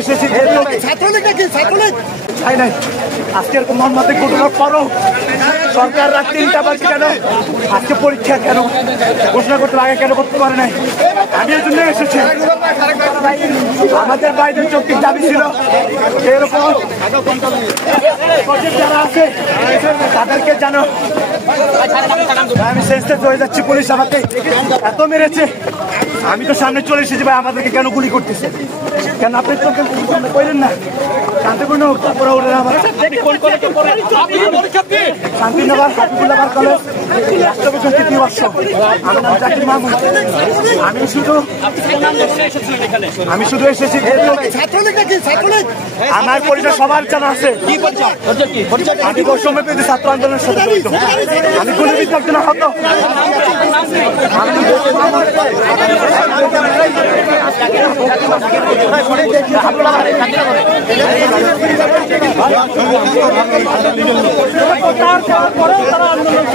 এসেছি ছাত্রলীগ নাকি ছাত্রলীগ চাই নাই। আজকে এরকম মর্মান্তিক ঘটনা পরও সরকার রাত 3টা বাজে কেন আজকে পরীক্ষা কেন ঘোষণা করতে আগে কেন করতে পারে নাই? আমি এর জন্য এসেছি। আমাদের বাইরের চুক্তির দাবি ছিল এরকম যারা আছে তাদেরকে জানো আমি সেন্সলেস হয়ে যাচ্ছি। পুলিশ আমাকে এত মেরেছে, আমি তো সামনে চলে এসেছি। ভাই আমাদেরকে কেন গুলি করতেছে? কেন আপনি চোখে করেন না? শান্তিপূর্ণ তারপরে ওঠেন আমার শান্তিনগর হাবিবুল্লাহ কলেজ রাষ্ট্রবিজ্ঞান তৃতীয় বর্ষ। আমার নাম জাকির মাহমুদ। আমি শুধু এসেছি। আমার পরিচয় সবার জানা আছে। আমি বৈষম্য বিরোধী ছাত্র আন্দোলনের সাথে জড়িত। আমি গুলিবিদ্ধ একজন আহত। তারপরে তারা আন্দোলন